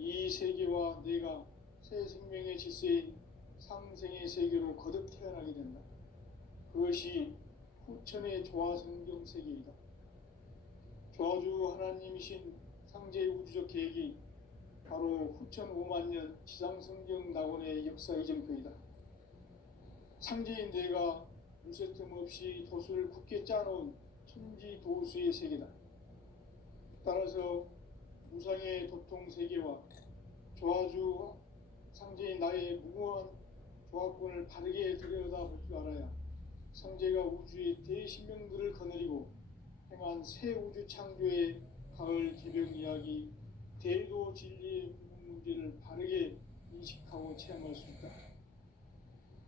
이 세계와 내가 새 생명의 질서인 상생의 세계로 거듭 태어나게 된다. 그것이 후천의 조화성경 세계이다. 조화주 하나님이신 상제의 우주적 계획이 바로 후천 5만 년 지상성경 낙원의 역사 이전표이다. 상제인 내가 물새틈 없이 도수를 굳게 짜놓은 천지도수의 세계다. 따라서 무상의 도통 세계와 조화주 상제인 나의 무궁한 조화권을 바르게 들여다볼 줄 알아야 상제가 우주의 대신명들을 거느리고 행한 새 우주 창조의 가을 개벽 이야기, 대도 진리의 문제를 바르게 인식하고 체험할 수 있다.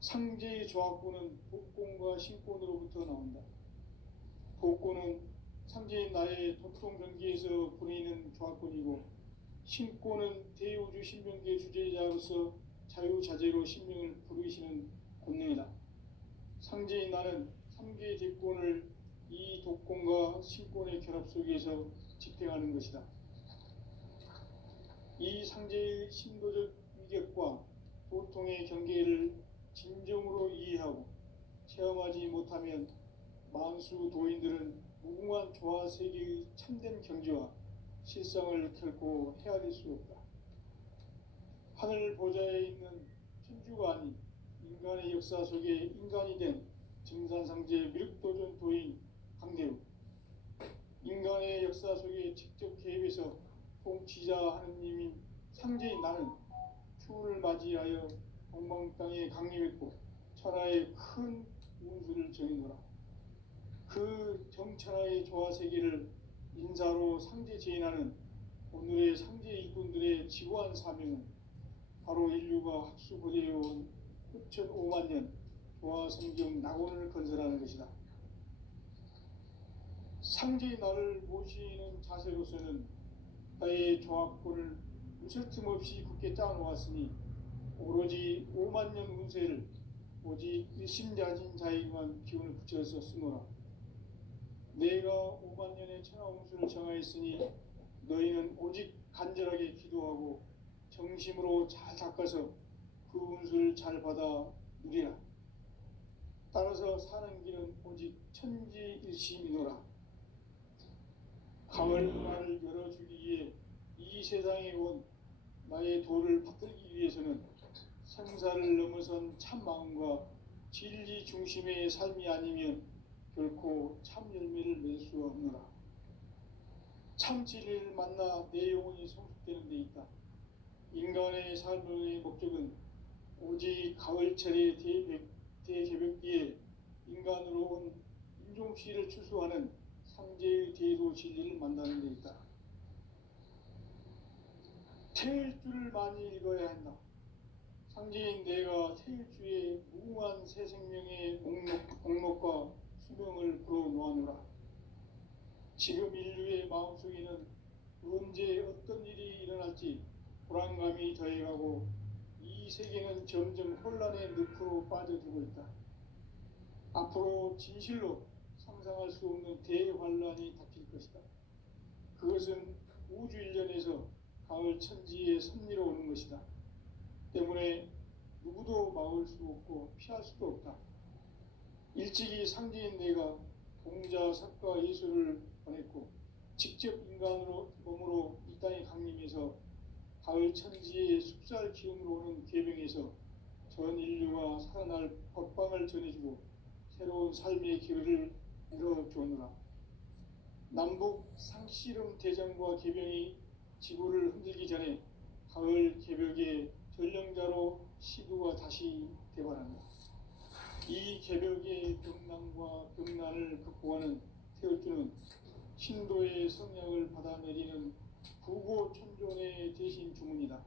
상제의 조화권은 복권과 신권으로부터 나온다. 복권은 상제인 나의 도통 경계에서 보내는 조화권이고, 신권은 대우주 신명계의 주제자로서 자유자재로 신명을 부르시는 권능이다. 상제인 나는 3개의 대권을 이 독권과 신권의 결합 속에서 집행하는 것이다. 이 상제의 신도적 위격과 도통의 경계를 진정으로 이해하고 체험하지 못하면 만수 도인들은 무궁한 조화 세계의 참된 경지와 실상을 결코 헤아릴 수 없다. 하늘 보좌에 있는 천주가 아닌 인간의 역사 속에 인간이 된 증산상제 미륵도전 도인 강대우, 인간의 역사 속에 직접 개입해서 통치자 하느님인 상제인 나는 추운을 맞이하여 동방 땅에 강림했고 천하의 큰 운수를 정해놓으라. 그 정천하의 조화세계를 인사로 상제 제인하는 오늘의 상제 일꾼들의 지구한 사명은 바로 인류가 학수고대해온 후천 5만 년 조화성경 낙원을 건설하는 것이다. 상제의 나를 모시는 자세로서는 나의 조화권을 무설틈 없이 굳게 짜놓았으니 오로지 5만 년 운세를 오직 일심자진 자에게만 기운을 붙여서 쓰노라. 내가 5만 년의 천하 운수를 정하였으니 너희는 오직 간절하게 기도하고 정심으로 잘 닦아서 그 운수를 잘 받아 누리라. 따라서 사는 길은 오직 천지일심이노라. 가을날을 열어주기 위해 이 세상에 온 나의 도를 받들기 위해서는 생사를 넘어선 참 마음과 진리 중심의 삶이 아니면 결코 참 열매를 맺을 수 없노라. 참 진리를 만나 내 영혼이 성숙되는 데 있다. 인간의 삶의 목적은 오직 가을철의 대개벽기에 인간으로 온 인종시를 추수하는 상제의 대도 진리를 만나는 데 있다. 태일주를 많이 읽어야 한다. 상제인 내가 태일주의 무궁한 새 생명의 목록과 수명을 불어놓아노라. 지금 인류의 마음속에는 언제 어떤 일이 일어날지 불안감이 더해가고 이 세계는 점점 혼란의 늪으로 빠져들고 있다. 앞으로 진실로 상상할 수 없는 대환란이 닥칠 것이다. 그것은 우주 일련에서 가을 천지의 섭리로 오는 것이다. 때문에 누구도 막을 수 없고 피할 수도 없다. 일찍이 상제인 내가 공자, 석가, 예수를 보냈고 직접 인간으로 몸으로 이 땅에 강림해서 가을 천지의 숲살 기운으로 오는 계명에서 전 인류가 살아날 법방을 전해주고 새로운 삶의 기회를 열어주오노라. 남북 상씨름 대전과 계병이 지구를 흔들기 전에 가을 개벽의 전령자로 시구가 다시 대발한다. 이 개벽의 병난과 병난을 극복하는 태울주는 신도의 성약을 받아내리는 부고천존의 대신 주문이다.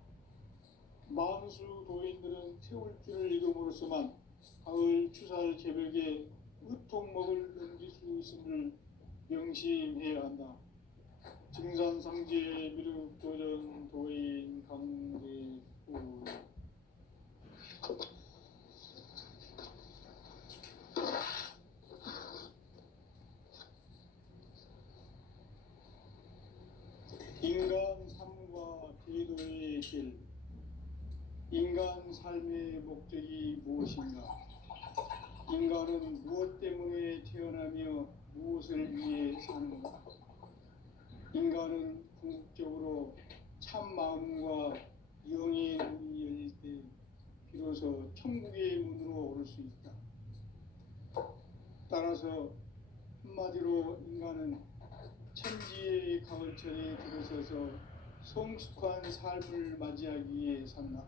만수 도인들은 태울주를 읽음으로써만 가을 추살 개벽에 으통먹을 넘길 수 있음을 명심해야 한다. 증산상제 미륵도전 도인 강대구. 인간 삶과 제도의 대길 인간 삶의 목적이 무엇인가? 인간은 무엇 때문에 태어나며 무엇을 위해 사는가? 인간은 궁극적으로 참 마음과 영의 문이 열릴 때 비로소 천국의 문으로 오를 수 있다. 따라서 한마디로 인간은 천지의 가을철에 들어서서 성숙한 삶을 맞이하기 위해 산다.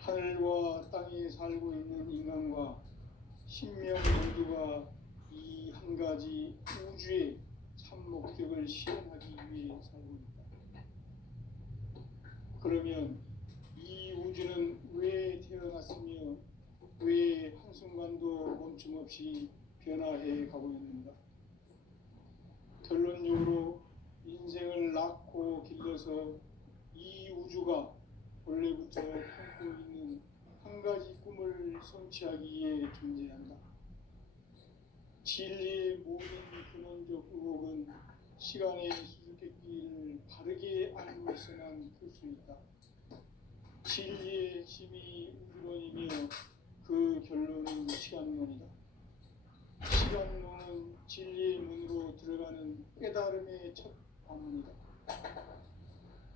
하늘과 땅에 살고 있는 인간과 신명 모두가 이 한 가지 우주의 참 목적을 실현하기 위해 살고 있다. 그러면 이 우주는 왜 태어났으며 왜 한순간도 멈춤 없이 변화해 가고 있는가? 결론적으로 인생을 낳고 길러서 이 우주가 본래부터 품고 있는 한 가지 꿈을 성취하기 위해 존재한다. 진리의 모든 근원적 의혹은 시간의 수수께끼를 바르게 알고 있어만 풀 수 있다. 진리의 핵심이 우주론이며 그 결론은 시간론이다. 시간론은 진리의 문으로 들어가는 깨달음의 첫 관문이다.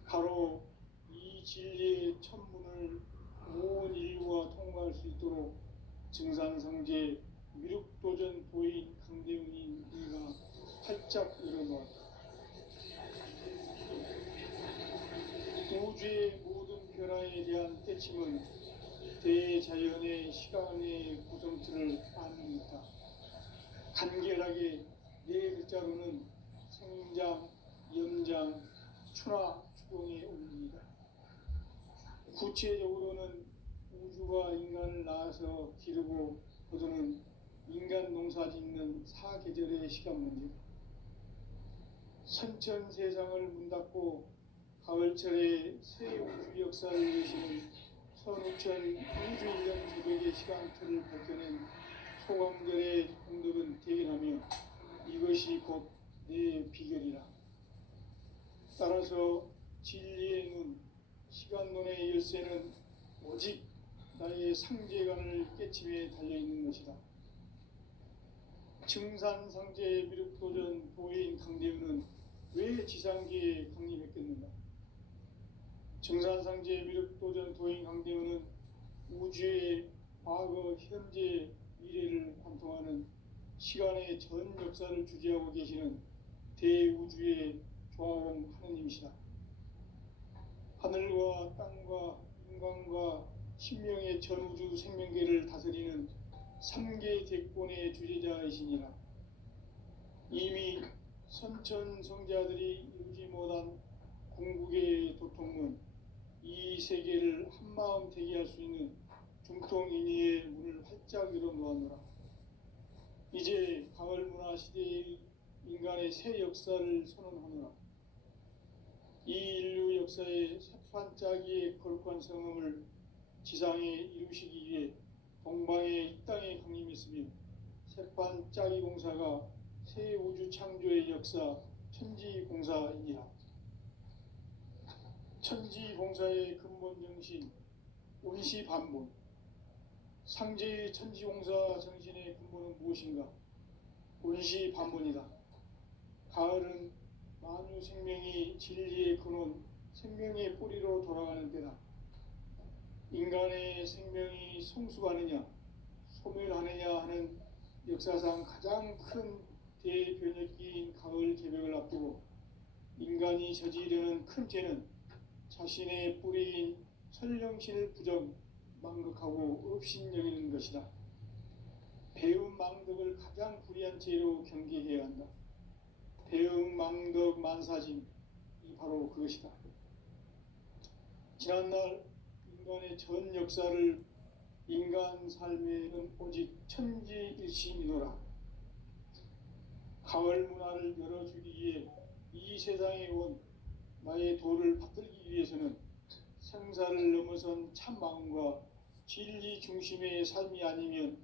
바로 이 진리의 첫 문을 온 인류가 통과할 수 있도록 증산성제 미륵도전 도인 강대웅인 이가 활짝 열어놓았다. 우주의 모든 변화에 대한 깨침은 대자연의 시간의 구성틀을 아는 있다. 간결하게 네 글자로는 생장, 염장, 추나 추동의 원리이다. 구체적으로는 우주가 인간을 낳아서 기르고 거두는 인간 농사 짓는 사계절의 시간 문제다. 선천 세상을 문 닫고 가을철에 새 우주 역사를 이루시는 선우천 우주 1년 새벽의 시간틀을 밝혀낸 소광절의 공덕은 대견하며 이것이 곧 내 비결이라. 따라서 진리의 눈, 시간론의 열쇠는 오직 나의 상제관을 깨침에 달려있는 것이다. 증산상제 미륵도전 도인 강대우는 왜 지상계에 강림했겠는가? 증산상제 미륵도전 도인 강대우는 우주의 과거, 현재, 미래를 관통하는 시간의 전 역사를 주재하고 계시는 대우주의 조화원 하느님이시다. 하늘과 땅과 인간과 신명의 전우주 생명계를 다스리는 3계 대권의 주재자이시니라. 이미 선천성자들이 이루지 못한 궁극의 도통문, 이 세계를 한마음 되게 할 수 있는 중통인의의 문을 활짝 열어놓았노라. 이제 가을 문화 시대의 인간의 새 역사를 선언하노라. 이 인류 역사의 새판짜기의 거룩한 성음을 지상에 이루시기 위해 동방의 이 땅에 강림했으며 새판짜기 공사가 새 우주 창조의 역사 천지공사이니라. 천지공사의 근본 정신 운시반본, 상제의 천지공사 정신의 근본은 무엇인가? 운시반본이다. 가을은 만유 생명이 진리의 근원, 생명의 뿌리로 돌아가는 때다. 인간의 생명이 성숙하느냐, 소멸하느냐 하는 역사상 가장 큰 대변혁기인 가을 개벽을 앞두고 인간이 저지르는 큰 죄는 자신의 뿌리인 설령신을 부정, 망극하고 업신여기는 것이다. 배움 망덕을 가장 불의한 죄로 경계해야 한다. 배움 망덕 만사짐, 이 바로 그것이다. 지난날 인간의 전 역사를 인간 삶에는 오직 천지일신이노라. 가을 문화를 열어주기 위해 이 세상에 온 나의 도를 받들기 위해서는 생사를 넘어선 참 마음과 진리 중심의 삶이 아니면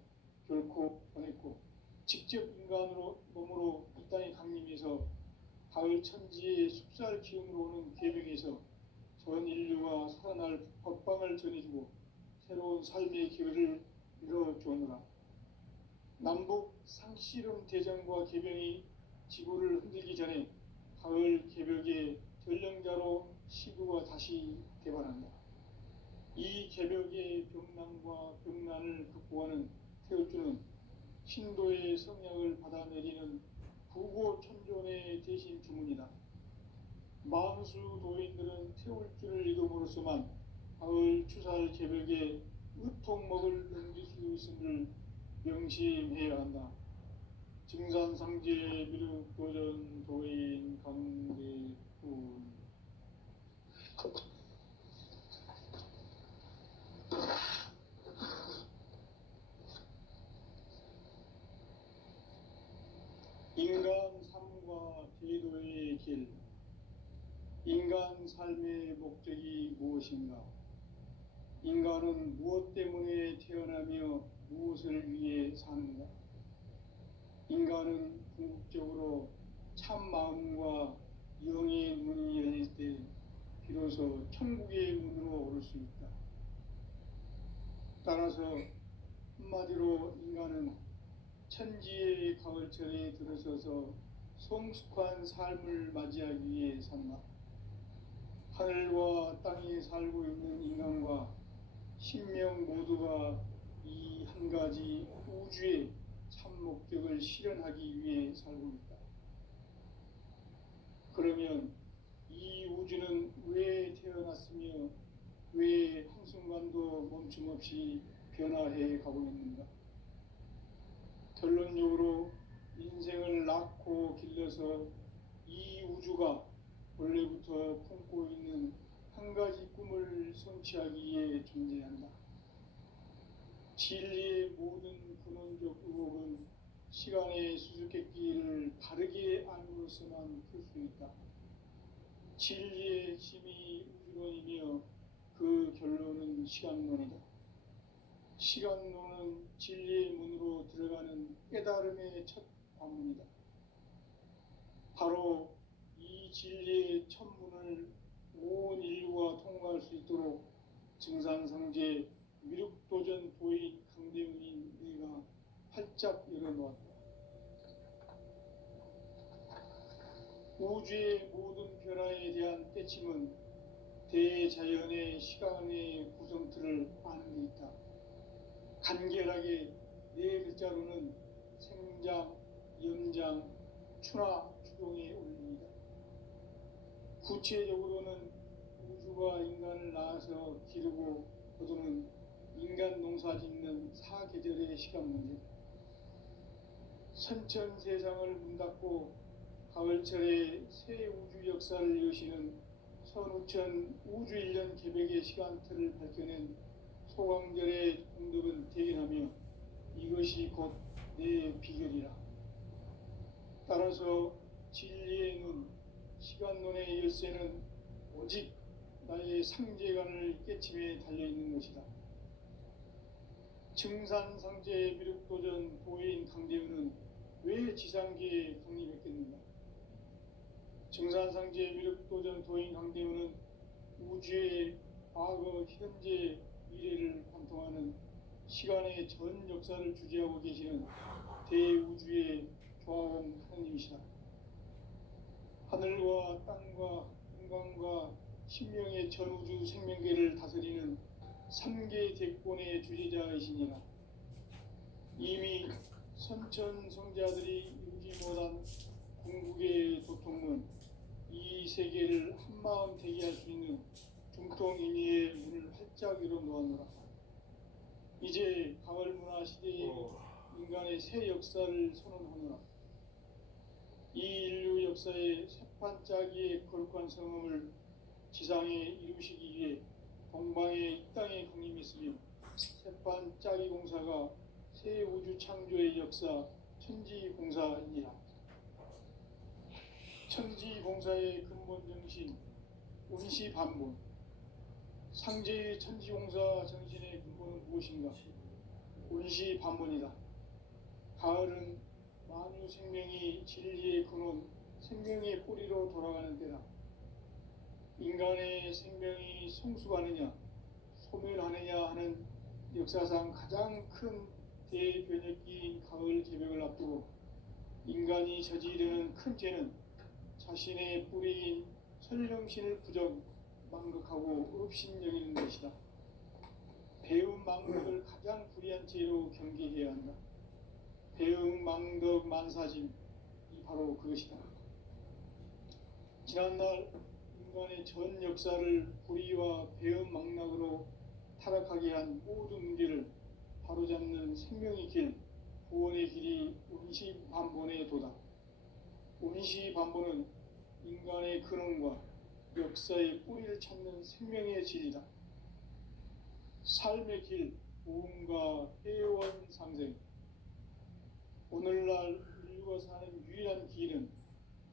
결코 보냈고, 직접 인간으로 몸으로 이 땅에 강림해서 가을 천지의 숲살 기운으로 오는 계명에서 전 인류가 살아날 법방을 전해주고 새로운 삶의 기회를 열어주느라. 남북 상씨름 대전과 개병이 지구를 흔들기 전에 가을 개벽의 전령자로 시구가 다시 개발한다. 이 개벽의 병난과 병난을 극복하는 태울주는 신도의 성약을 받아내리는 부고천존의 대신 주문이다. 만수 도인들은 태울주를 이름으로서만 가을 추살 개벽의 의통목을 넘길 수 있음을 명심해야 한다. 증산상제 미륵도전 도인 강대군. 인간 삶과 제도의 길. 인간 삶의 목적이 무엇인가? 인간은 무엇 때문에 태어나며 무엇을 위해 사는가? 인간은 궁극적으로 참 마음과 영의 문이 열릴 때 비로소 천국의 문으로 오를 수 있다. 따라서 한마디로 인간은 천지의 가을철에 들어서서 성숙한 삶을 맞이하기 위해 산다. 하늘과 땅에 살고 있는 인간과 신명 모두가 이 한 가지 우주의 참 목적을 실현하기 위해 살고 있다. 그러면 이 우주는 왜 태어났으며 왜 한순간도 멈춤 없이 변화해 가고 있는가? 결론적으로 인생을 낳고 길러서 이 우주가 원래부터 품고 있는 한 가지 꿈을 성취하기 위해 존재한다. 진리의 모든 근원적 의혹은 시간의 수수께끼를 바르게 알므로서만 풀 수 있다. 진리의 핵심이 우주론이며 그 결론은 시간론이다. 시간론은 진리의 문으로 들어가는 깨달음의 첫 관문이다. 바로 이 진리의 첫 문을 온 인류가 통과할 수 있도록 증산상제 미륵도전 도인 강대훈인 내가 활짝 열어놓았다. 우주의 모든 변화에 대한 깨침은 대자연의 시간의 구성틀을 아는 데 있다. 간결하게 네 글자로는 생장, 연장, 추나 추동의 원리이다. 구체적으로는 우주가 인간을 낳아서 기르고 거두는 인간 농사 짓는 사계절의 시간 문제. 선천 세상을 문 닫고 가을철에 새 우주 역사를 여시는 선우천 우주 1년 개벽의 시간틀을 밝혀낸 소광절의 공덕은 대견하며 이것이 곧 내 비결이라. 따라서 진리의 눈, 시간론의 열쇠는 오직 나의 상제관을 깨침에 달려있는 것이다. 증산상제 미륵도전 도인 강대훈은 왜 지상계에 강림했겠는가? 증산상제 미륵도전 도인 강대훈은 우주의 과거, 현재, 미래를 관통하는 시간의 전 역사를 주재하고 계시는 대우주의 조화원 하느님이시다. 하늘과 땅과 인간과 신명의 전우주 생명계를 다스리는 3계 대권의 주재자이시니라. 이미 선천성자들이 이루지 못한 궁극의 도통문, 이 세계를 한마음 되게 할 수 있는 중통인의의 문을 활짝 열어놓았노라. 이제 가을 문화 시대의 인간의 새 역사를 선언하노라. 이 인류 역사의 새판짜기의 거룩한 성음을 지상에 이루시기 위해 동방의 이 땅에 강림했으며 새판짜기 공사가 새 우주 창조의 역사 천지공사이니라. 천지공사의 근본 정신 운시반문. 상제의 천지공사 정신의 근본은 무엇인가? 운시반문이다. 가을은 만유 생명이 진리의 근원, 생명의 뿌리로 돌아가는 때다. 인간의 생명이 성숙하느냐 소멸하느냐 하는 역사상 가장 큰 대변혁기인 가을 개벽을 앞두고 인간이 저지르는 큰 죄는 자신의 뿌리인 설령신을 부정 망극하고 업신여기는 것이다. 배움 망덕을 가장 불의한 죄로 경계해야 한다. 배움 망덕 만사짐 이 바로 그것이다. 지난날 인간의 전 역사를 불의와 배움 망락으로 타락하게 한 모든 문제를 바로잡는 생명의 길, 구원의 길이 운시반본의 도다. 운시반본은 인간의 근원과 역사의 뿌리를 찾는 생명의 질이다. 삶의 길, 부흥과 회원 상생. 오늘날 인류가 사는 유일한 길은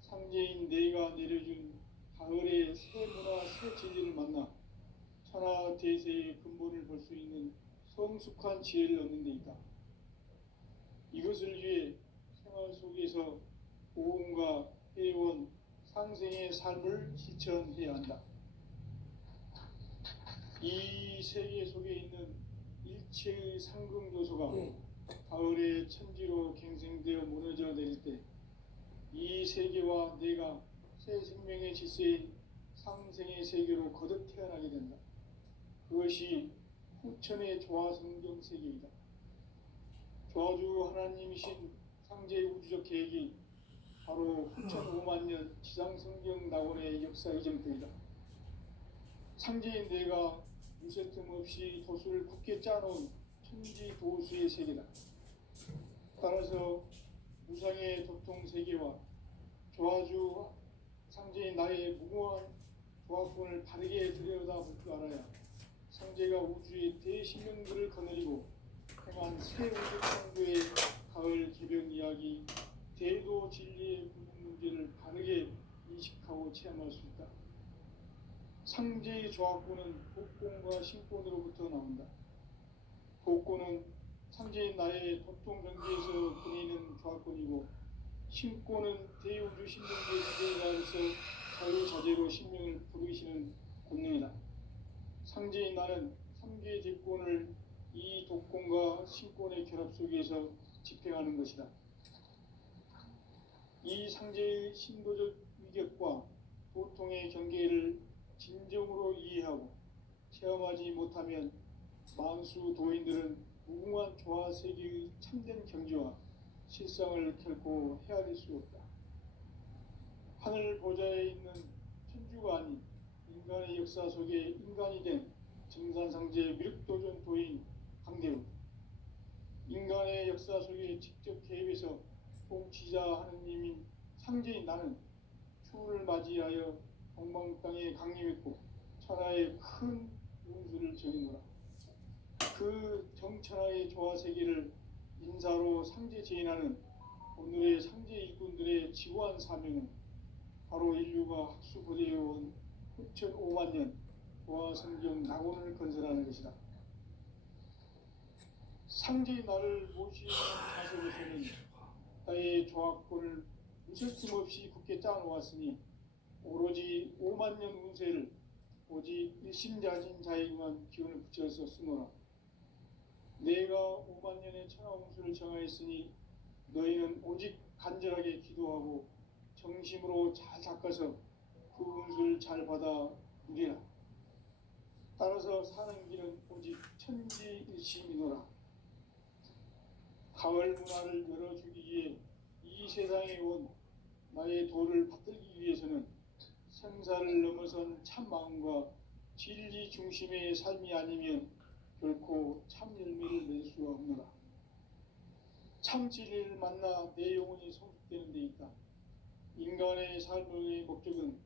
상제인 내가 내려준 가을의 새 문화, 새 진리를 만나 천하 대세의 근본을 볼 수 있는 성숙한 지혜를 얻는 데 있다. 이것을 위해 생활 속에서 보험과 회원, 상생의 삶을 실천해야 한다. 이 세계 속에 있는 일체의 상극 요소가 가을의 천지로 갱생되어 무너져 내릴 때 이 세계와 내가 새 생명의 질서인 상생의 세계로 거듭 태어나게 된다. 그것이 후천의 조화성경 세계이다. 조화주 하나님이신 상제의 우주적 계획이 바로 후천 5만 년 지상성경 낙원의 역사 이정표이다. 상제인 내가 무쇠 틈 없이 도수를 굳게 짜놓은 천지 도수의 세계다. 따라서 무상의 도통 세계와 조화주 상제인 나의 무궁한 조화권을 바르게 들여다볼 줄 알아야 상제가 우주의 대신명들을 거느리고 행한 새 우주 창조의 가을 개벽 이야기, 대도 진리의 구분 문제를 바르게 인식하고 체험할 수 있다. 상제의 조화권은 복권과 신권으로부터 나온다. 복권은 상제인 나의 도통 경계에서 보내는 조화권이고, 신권은 대우주 신명계의 주제자로서 자유자재로 신명을 부르시는 권능이다. 상제인 나는 3개의 대권을 이 독권과 신권의 결합 속에서 집행하는 것이다. 이 상제의 신도적 위격과 도통의 경계를 진정으로 이해하고 체험하지 못하면 만수 도인들은 무궁한 조화 세계의 참된 경지와 실상을 결코 헤아릴 수 없다. 하늘 보좌에 있는 천주가 아닌 인간의 역사 속에 인간이 된 증산상제 미륵도전 도인 강대우, 인간의 역사 속에 직접 개입해서 통치자 하느님인 상제인 나는 추운을 맞이하여 동방 땅에 강림했고 천하의 큰 운수를 적이노라. 그 정천하의 조화 세계를 인사로 상제 제인하는 오늘의 상제 일꾼들의 지구한 사명은 바로 인류가 학수고대해온 후천 5만 년 조화성경 낙원을 건설하는 것이다. 상제의 나를 모시는 자석에서는 나의 조화권을 무설틈 없이 굳게 짜놓았으니 오로지 5만 년 운세를 오직 일심자진 자에게만 기운을 붙여서 쓰노라. 내가 5만 년의 천하운수를 정하였으니 너희는 오직 간절하게 기도하고 정심으로 잘 닦아서 그 운수를 잘 받아 누리라. 따라서 사는 길은 오직 천지일심이노라. 가을 문화를 열어주기 위해 이 세상에 온 나의 도를 받들기 위해서는 생사를 넘어선 참 마음과 진리 중심의 삶이 아니면 결코 참 열매를 낼 수가 없노라. 참 진리를 만나 내 영혼이 성숙되는 데 있다. 인간의 삶의 목적은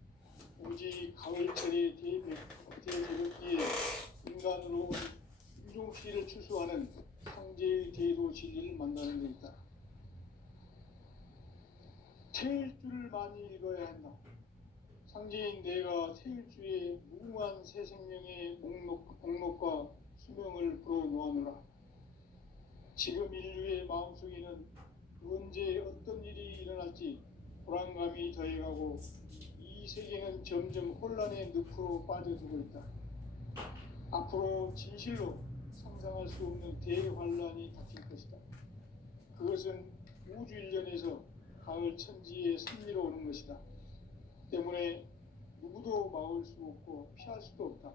오직 가을철의 대개벽기에 인간으로 온 유종시를 추수하는 상제의 대도 진리를 만나는 데 있다. 태일주를 많이 읽어야 한다. 상제인 내가 태일주의 무궁한 새 생명의 목록과 수명을 불어놓아노라. 지금 인류의 마음속에는 언제 어떤 일이 일어날지 불안감이 더해가고 이 세계는 점점 혼란의 늪으로 빠져들고 있다. 앞으로 진실로 상상할 수 없는 대환란이 닥칠 것이다. 그것은 우주 일련에서 가을 천지의 섭리로 오는 것이다. 때문에 누구도 막을 수 없고 피할 수도 없다.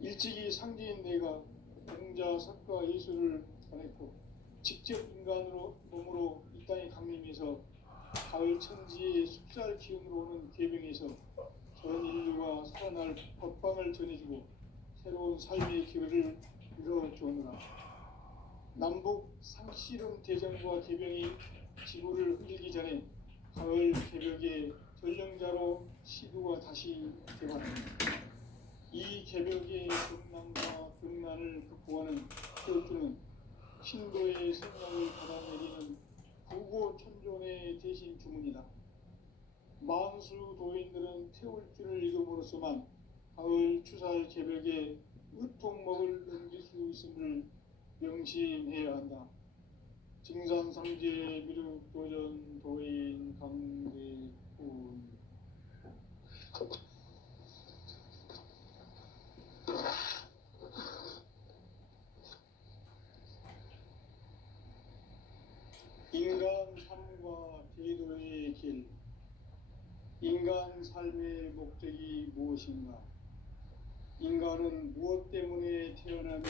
일찍이 상제인 내가 공자, 석가, 예술을 전했고 직접 인간으로 몸으로 이 땅에 강림해서 가을 천지의 숲살 기운으로 오는 괴병에서 전 인류가 살아날 법방을 전해주고 새로운 삶의 기회를 이뤄주느라. 남북 상씨름 대전과 개병이 지구를 흔들기 전에 가을 개벽의 전령자로 시구가 다시 되었습니다. 이 개벽의 극난과 극난을 극복하는 태울주는 신도의 생명을 받아내리는 부고천존의 대신 주문이다. 만수 도인들은 태울주를 이름으로서만 가을 추살 개벽의 으통목을 넘길 수 있음을 명심해야 한다. 증산상제 미륵도전 도인 강대군. 인간 삶과 제도의 길. 인간 삶의 목적이 무엇인가? 인간은 무엇 때문에 태어나며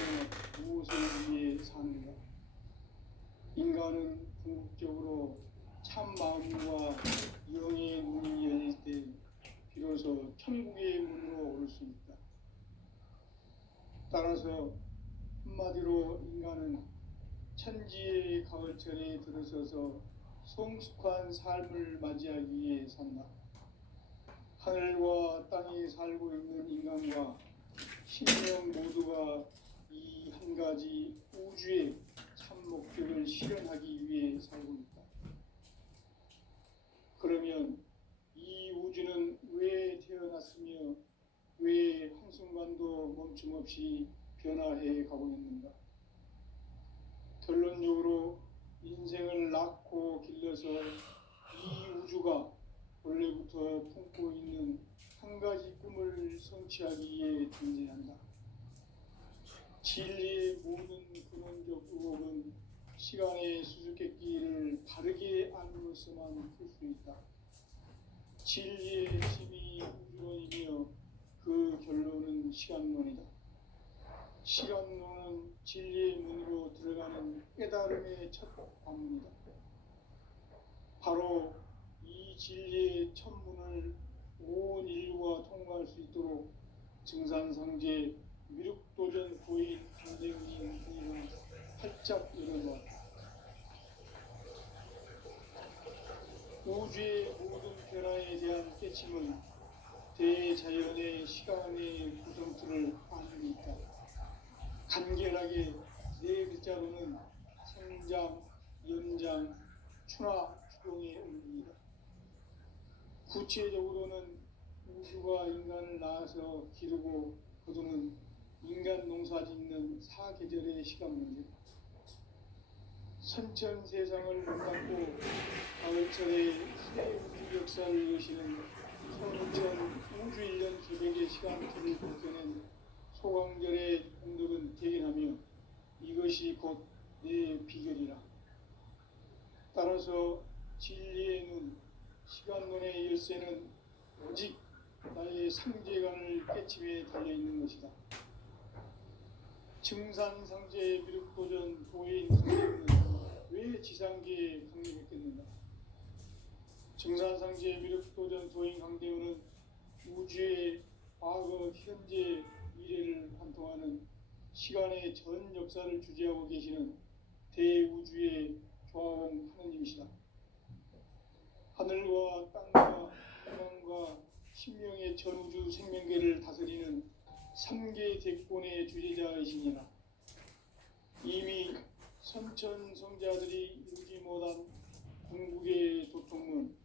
무엇을 위해 사는가? 인간은 궁극적으로 참 마음과 영의 문이 열릴 때 비로소 천국의 문으로 오를 수 있다. 따라서 한마디로 인간은 천지의 가을철에 들어서서 성숙한 삶을 맞이하기 위해 산다. 하늘과 땅에 살고 있는 인간과 신령 모두가 이 한 가지 우주의 참 목적을 실현하기 위해 살고 있다. 그러면 이 우주는 왜 태어났으며 왜 한순간도 멈춤 없이 변화해 가고 있는가? 결론적으로 인생을 낳고 길러서 이 우주가 원래부터 품고 있는 한 가지 꿈을 성취하기 위해 존재한다. 진리의 모든 근원적 의혹은 시간의 수수께끼를 바르게 알므로서만 풀 수 있다. 진리의 핵심이 우주론이며 그 결론은 시간론이다. 시간론은 진리의 문으로 들어가는 깨달음의 첫 관문이다. 바로 이 진리의 첫 문을 온 인류가 통과할 수 있도록 증산상제 미륵도전 고인 강대훈이 활짝 열어놓았다. 우주의 모든 변화에 대한 깨침은 대자연의 시간의 구성틀을 아는 있다. 간결하게 네 글자로는 생장, 연장, 추나 추동의 의미이다. 구체적으로는 우주가 인간을 낳아서 기르고 거두는 인간 농사 짓는 사계절의 시간 문제. 선천 세상을 문닫고 가을철에 새 우주 역사를 여시는 성천 우주 1년 기백의 시간틀을 벗겨낸 소강절의 공덕은 대견하며 이것이 곧 내 비결이라. 따라서 진리의 눈, 시간론의 열쇠는 오직 나의 상제관을 깨침에 달려있는 것이다. 증산상제 미륵도전 도인 강대훈은 왜 지상계에 강림했겠는가? 증산상제 미륵도전 도인 강대훈은 우주의 과거, 현재, 미래를 관통하는 시간의 전 역사를 주재하고 계시는 대우주의 조화원 하느님이시다. 하늘과 땅과 인간과 신명의 전우주 생명계를 다스리는 3개 대권의 주제자이시니라. 이미 선천성자들이 이루지 못한 궁극의 도통문,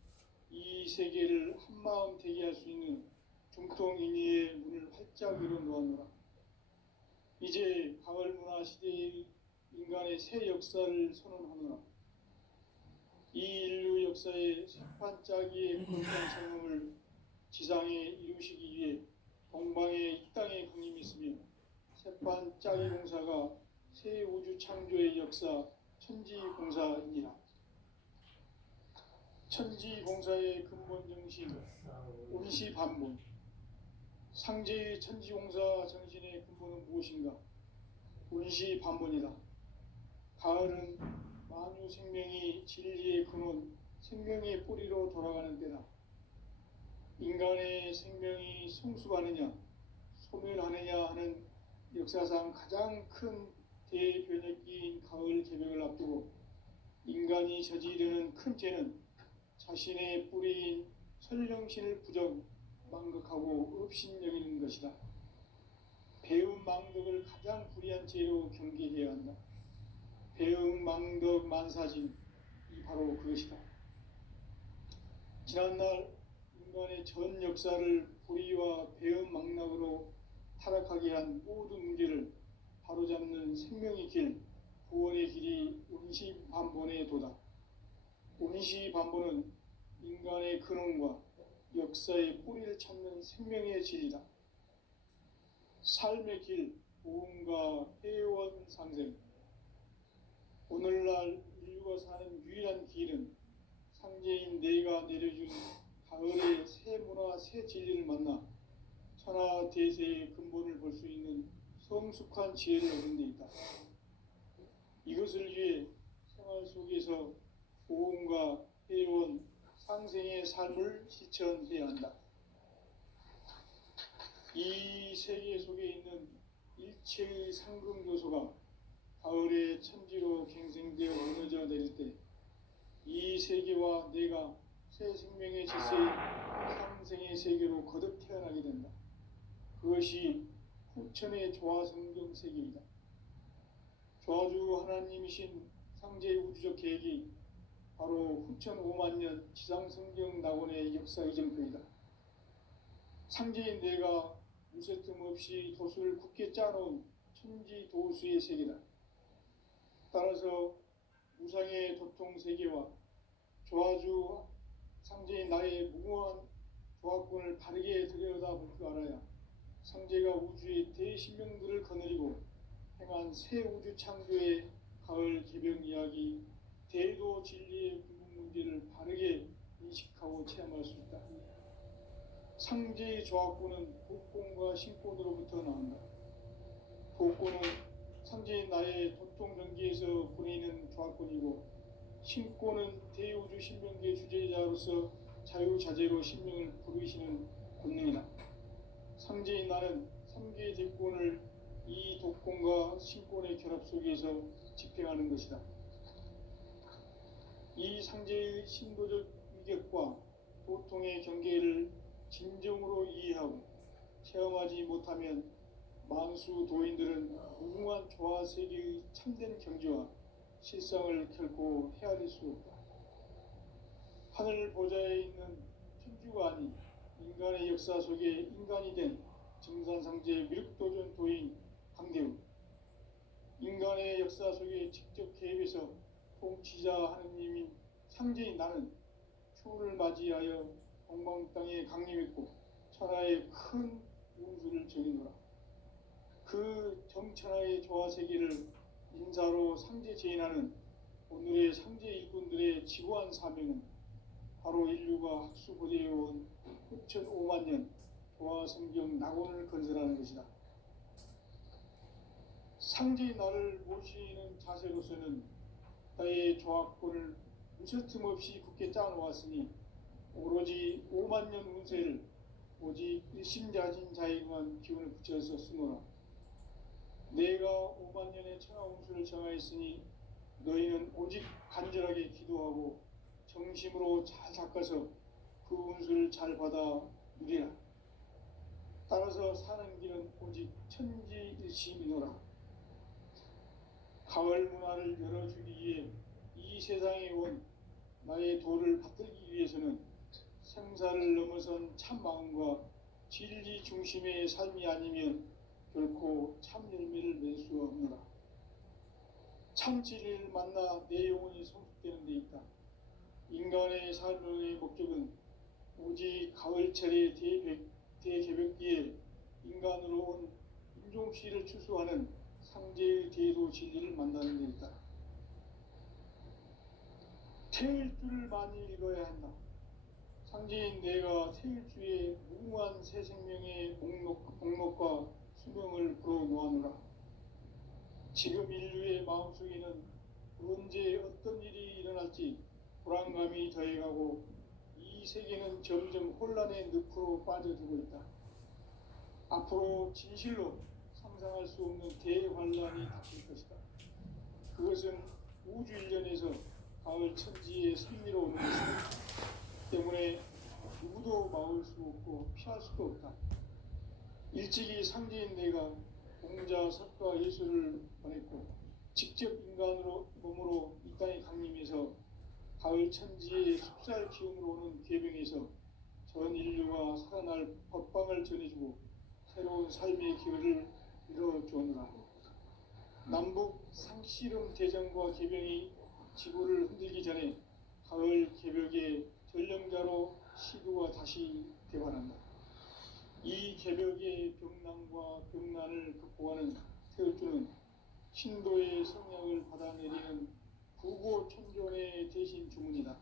이 세계를 한마음 되게 할 수 있는 중통인의의 문을 활짝 열어놓았노라. 이제 가을 문화 시대의 인간의 새 역사를 선언하노라. 이 인류 역사의 sep판짜기의 공간 성음을 지상에 이루시기 위해 동방의 이 땅에 강림했으며 새판 짜기 공사가 새 우주 창조의 역사 천지공사이니라. 천지공사의 근본 정신 운시반본. 상제의 천지공사 정신의 근본은 무엇인가? 운시반본이다. 가을은 만유 생명이 진리의 근원, 생명의 뿌리로 돌아가는 때다. 인간의 생명이 성숙하느냐, 소멸하느냐 하는 역사상 가장 큰 대변혁기인 가을 개벽을 앞두고 인간이 저지르는 큰 죄는 자신의 뿌리인 설령신을 부정, 망극하고 업신여기는 것이다. 배움 망덕을 가장 불의한 죄로 경계해야 한다. 배움 망덕 만사진, 이 바로 그것이다. 지난날 인간의 전 역사를 불의와 배움 망락으로 타락하게 한 모든 문제를 바로잡는 생명의 길, 구원의 길이 운시반본의 도다. 운시반본은 인간의 근원과 역사의 뿌리를 찾는 생명의 진리다. 삶의 길, 보험과 회원 상생. 오늘날 인류가 사는 유일한 길은 상제인 내가 내려준 가을의 새 문화, 새 진리를 만나 천하 대세의 근본을 볼 수 있는 성숙한 지혜를 얻는 데 있다. 이것을 위해 생활 속에서 보험과 회원, 상생의 삶을 실천해야 한다. 이 세계 속에 있는 일체의 상금 요소가 가을의 천지로 갱생되어 무너져 내릴 때 이 세계와 내가 새 생명의 질서인 상생의 세계로 거듭 태어나게 된다. 그것이 후천의 조화성경 세계이다. 조화주 하나님이신 상제의 우주적 계획이 바로 후천 5만 년 지상성경 낙원의 역사 이정표이다. 상제인 내가 무쇠 틈 없이 도수를 굳게 짜놓은 천지 도수의 세계다. 따라서 무상의 도통 세계와 조화주 상제인 나의 무궁한 조화권을 바르게 들여다볼 줄 알아야 상제가 우주의 대신명들을 거느리고 행한 새 우주 창조의 가을 개벽 이야기, 대도 진리의 궁극 문제를 바르게 인식하고 체험할 수 있다. 상제의 조화권은 복권과 신권으로부터 나온다. 복권은 상제인 나의 도통 전기에서 보내는 조화권이고, 신권은 대우주 신명계 주제자로서 자유자재로 신명을 부르시는 권능이다. 상제인 나는 3개의 대권을 이 독권과 신권의 결합 속에서 집행하는 것이다. 이 상제의 신도적 위격과 도통의 경계를 진정으로 이해하고 체험하지 못하면 만수 도인들은 무궁한 조화 세계의 참된 경지와 실상을 결코 헤아릴 수 없다. 하늘 보좌에 있는 천주가 아닌 인간의 역사 속에 인간이 된 정산상제 미륵도전 도인 강대우, 인간의 역사 속에 직접 개입해서 통치자 하느님인 상제인 나는 추운을 맞이하여 동방 땅에 강림했고 천하의 큰 운수를 정해노라. 그 정천하의 조화세계를 인사로 상제 제인하는 오늘의 상제 일꾼들의 지구한 사명은 바로 인류가 학수고대해온 6,5만 년 조화성경 낙원을 건설하는 것이다. 상제의 나를 모시는 자세로서는 나의 조화권을 무쇠틈 없이 굳게 짜놓았으니 오로지 5만 년 운세를 오직 일심자진 자에게만 기운을 붙여서 쓰노라. 내가 5만 년의 천하 운수를 정하였으니 너희는 오직 간절하게 기도하고 정심으로 잘 닦아서 그 운수를 잘 받아 누리라. 따라서 사는 길은 오직 천지일심이노라. 가을 문화를 열어주기 위해 이 세상에 온 나의 도를 받들기 위해서는 생사를 넘어선 참 마음과 진리 중심의 삶이 아니면 결코 참 열매를 맺을 수 없노라. 참 진리를 만나 내 영혼이 성숙되는 데 있다. 인간의 삶의 목적은 오직 가을철의 대개벽기에 인간으로 온 인종시를 추수하는 상제의 대도 진리를 만나는 데 있다. 태일 줄을 많이 읽어야 한다. 상제인 내가 태일주의 무궁한 새 생명의 목록과 수명을 불어놓아노라. 지금 인류의 마음속에는 언제 어떤 일이 일어날지 불안감이 더해가고 이 세계는 점점 혼란의 늪으로 빠져들고 있다. 앞으로 진실로 상상할 수 없는 대환란이 닥칠 것이다. 그것은 우주 일련에서 가을 천지의 승리로 오는 것이다. 때문에 누구도 막을 수 없고 피할 수도 없다. 일찍이 상제인 내가 공자, 석가, 예수를 보냈고 직접 인간으로 몸으로 이 땅에 강림해서 가을 천지의 숲살 기운으로 오는 계병에서 전 인류가 살아날 법방을 전해주고 새로운 삶의 기회를 이뤄주오느라. 남북 상씨름 대전과 계병이 지구를 흔들기 전에 가을 개벽의 전령자로 시도가 다시 되관한다. 이 개벽의 병난과 병난을 극복하는 태울주는 신도의 성령을 받아내리는 구고천존의 대신 주문이다.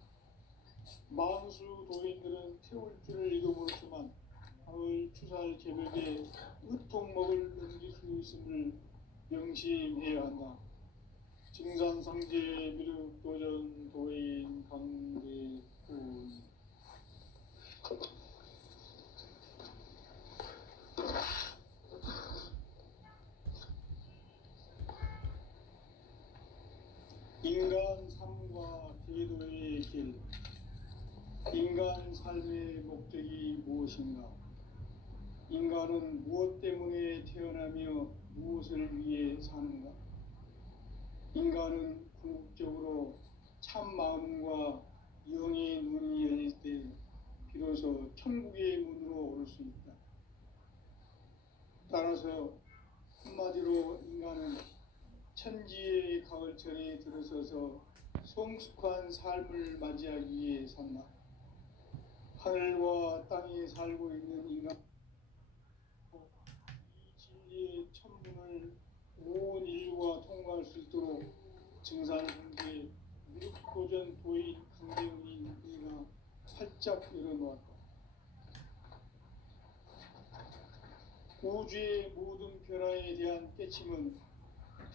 만수 도인들은 태울주를 읽어보았지만 가을 추살 개벽에 으통먹을 넘길 수 있음을 명심해야 한다. 증산상제 미륵도전 도인 강대군. 인간 삶과 대도의 길. 인간 삶의 목적이 무엇인가? 인간은 무엇 때문에 태어나며 무엇을 위해 사는가? 인간은 궁극적으로 참 마음과 영의 눈이 열릴 때 비로소 천국의 문으로 오를 수 있다. 따라서 한마디로 인간은 천지의 가을철에 들어서서 성숙한 삶을 맞이하기 위해 산다. 하늘과 땅에 살고 있는 인간, 이 진리의 천문을 온 인류가 통과할 수 있도록 증산상제 미륵도전 도인 강대훈이 이가 활짝 열어놓았다. 우주의 모든 변화에 대한 깨침은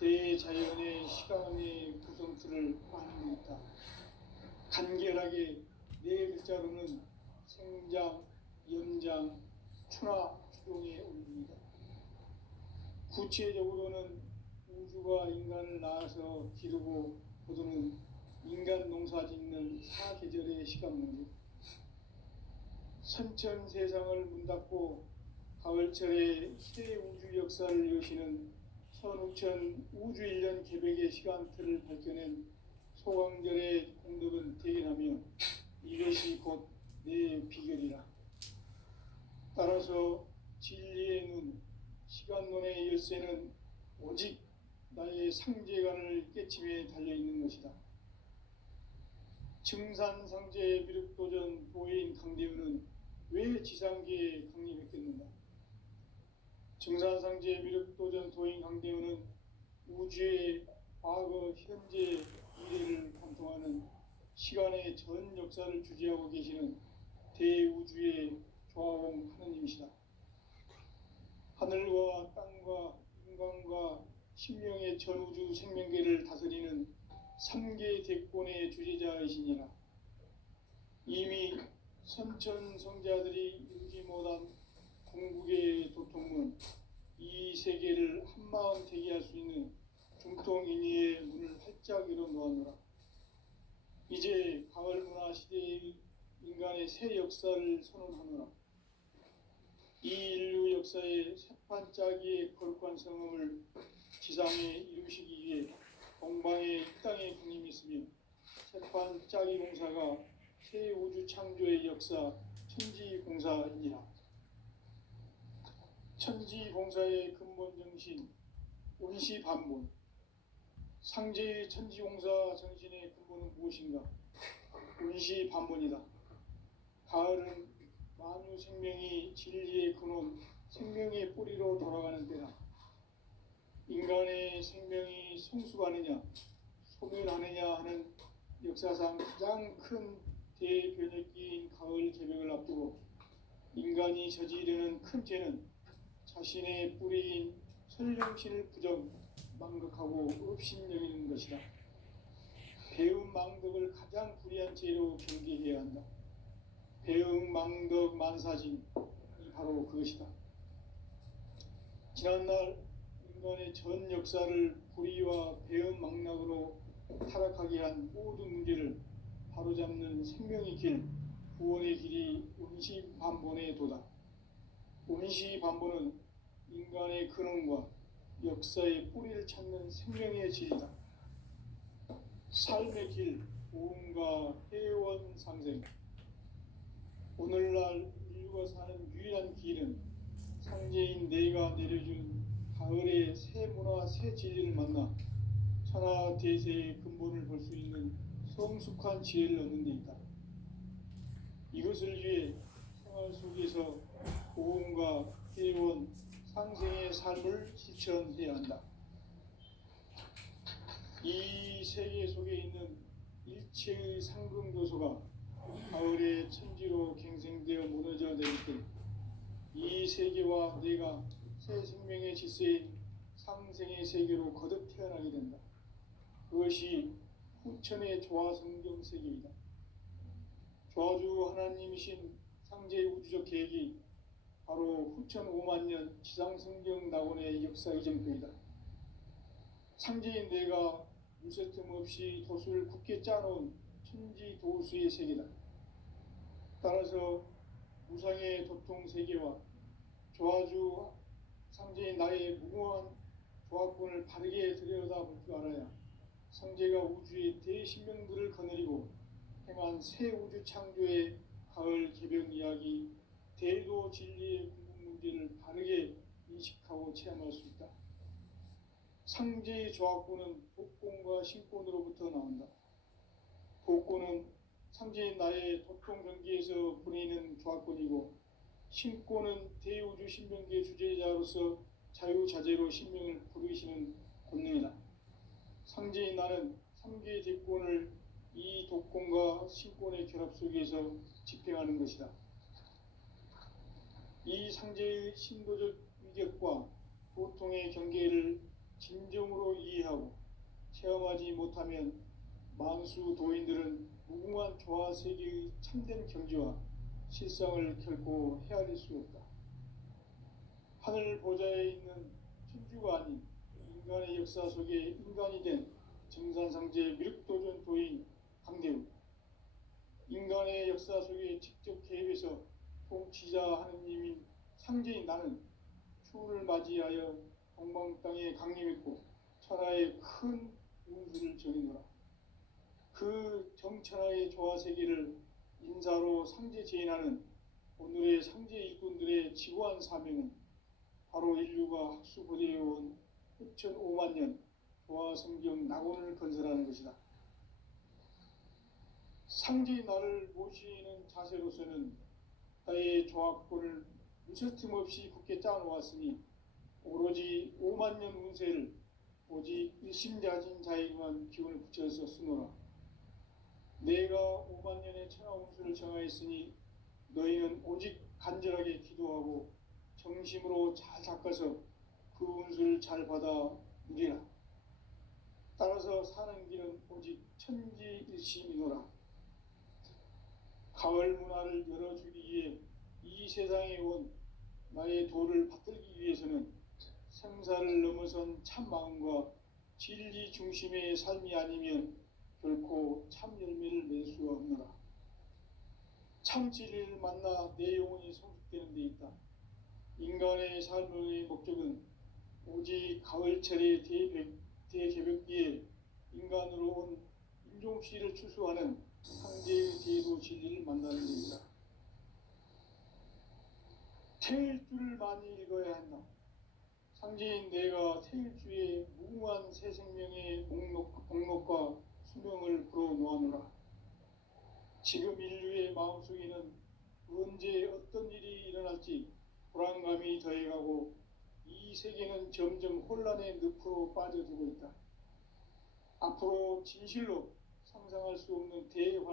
대자연의 시간의 구성틀을 아는 데 있다. 간결하게 네 글자로는 생장, 연장, 추나 추동의 원리이다. 구체적으로는 우주가 인간을 낳아서 기르고 거두는 인간 농사 짓는 사계절의 시간 문제. 선천 세상을 문 닫고 가을철에 새 우주 역사를 여시는 선우천 우주일년 개벽의 시간틀을 밝혀낸 소강절의 공덕은 대견하며 이것이 곧 내 비결이라. 따라서 진리의 눈, 시간론의 열쇠는 오직 나의 상제관을 깨침에 달려있는 것이다. 증산상제 미륵도전 도인 강대훈은 왜 지상계에 강림했겠는가? 증산상제 미륵도전 도인 강대훈은 우주의 과거, 현재, 미래를 관통하는 시간의 전 역사를 주재하고 계시는 대우주의 조화공 하느님이시다. 하늘과 땅과 인간과 신명의 전우주 생명계를 다스리는 3계 대권의 주재자이시니라. 이미 선천성자들이 이루지 못한 궁극의 도통문, 이 세계를 한마음 되게 할 수 있는 중통인의의 문을 활짝 열어놓았노라. 이제 가을 문화 시대의 인간의 새 역사를 선언하노라. 이 인류 역사의 새판짜기의 거룩한 성음을 지상에 이루시기 위해 동방의 이 땅에 군림했으며 새판짜기 공사가 새 우주 창조의 역사 천지공사이니라. 천지공사의 근본 정신 운시반문. 상제의 천지공사 정신의 근본은 무엇인가? 운시반문이다. 가을은 만유 생명이 진리의 근원, 생명의 뿌리로 돌아가는 때라. 인간의 생명이 성숙하느냐, 소멸하느냐 하는 역사상 가장 큰 대변혁기인 가을 개벽을 앞두고 인간이 저지르는 큰 죄는 자신의 뿌리인 설령신을 부정, 망각하고 업신여기는 것이다. 배움 망덕을 가장 불의한 죄로 경계해야 한다. 배움 망덕 만사진이 바로 그것이다. 지난날 인간의 전 역사를 불의와 배움 망락으로 타락하게 한 모든 문제를 바로잡는 생명의 길, 구원의 길이 운시반본의 도다. 운시반본은 인간의 근원과 역사의 뿌리를 찾는 생명의 진리다. 삶의 길, 보험과 회원 상생. 오늘날 인류가 사는 유일한 길은 상제인 내가 내려준 가을의 새 문화, 새 진리를 만나 천하 대세의 근본을 볼 수 있는 성숙한 지혜를 얻는 데 있다. 이것을 위해 생활 속에서 보험과 회원, 상생의 삶을 실천해야 한다. 이 세계 속에 있는 일체의 상금교소가 가을의 천지로 갱생되어 무너져 내릴 때 이 세계와 내가 새 생명의 질서인 상생의 세계로 거듭 태어나게 된다. 그것이 후천의 조화성경 세계이다. 조화주 하나님이신 상제의 우주적 계획이 바로 후천 5만 년 지상성경 낙원의 역사 이전표이다. 상제인 내가 물새틈 없이 도수를 굳게 짜놓은 천지 도수의 세계다. 따라서 무상의 도통 세계와 조화주 상제인 나의 무궁한 조화권을 바르게 들여다볼 줄 알아야 상제가 우주의 대신명들을 거느리고 행한 새 우주 창조의 가을 개벽 이야기, 대도 진리의 궁극 문제를 바르게 인식하고 체험할 수 있다. 상제의 조화권은 복권과 신권으로부터 나온다. 복권은 상제인 나의 도통 경계에서 보내는 조화권이고, 신권은 대우주 신명계 주제자로서 자유자재로 신명을 부르시는 권능이다. 상제인 나는 3개의 대권을 이 독권과 신권의 결합 속에서 집행하는 것이다. 이 상제의 신도적 위격과 보통의 경계를 진정으로 이해하고 체험하지 못하면 만수 도인들은 무궁한 조화 세계의 참된 경지와 실상을 결코 헤아릴 수 없다. 하늘 보좌에 있는 천주가 아닌 인간의 역사 속에 인간이 된 정산상제 미륵도전 도인 강대우, 인간의 역사 속에 직접 개입해서 통치자 하느님인 상제인 나는 추운을 맞이하여 동방 땅에 강림했고 천하의 큰 운수를 정해노라. 그 정천하의 조화 세계를 인사로 상제 제인하는 오늘의 상제 일꾼들의 지고한 사명은 바로 인류가 학수고대해온 후천 5만 년 조화 성경 낙원을 건설하는 것이다. 상제의 나를 모시는 자세로서는 나의 조화권을 무설틈 없이 굳게 짜놓았으니 오로지 5만 년 운세를 오직 일심자진 자에게만 기운을 붙여서 쓰노라. 내가 5만 년의 천하 운수를 정하였으니 너희는 오직 간절하게 기도하고 정심으로 잘 닦아서 그 운수를 잘 받아 누리라. 따라서 사는 길은 오직 천지일심이노라. 가을 문화를 열어주기 위해 이 세상에 온 나의 도를 받들기 위해서는 생사를 넘어선 참 마음과 진리 중심의 삶이 아니면 결코 참 열매를 맺을 수가 없노라. 참 진리를 만나 내 영혼이 성숙되는 데 있다. 인간의 삶의 목적은 오직 가을철의 대개벽기에 인간으로 온 인종씨를 추수하는 상제의 대도 진리를 만나는 데 있다. 태일주를 많이 읽어야 한다. 상제인 내가 태일주의 무궁한 새 생명의 목록과 수명을 불어놓아노라. 지금 인류의 마음속에는 언제 어떤 일이 일어날지 불안감이 더해가고 이 세계는 점점 혼란의 늪으로 빠져들고 있다. 앞으로 진실로 상상할 수 없는 대환란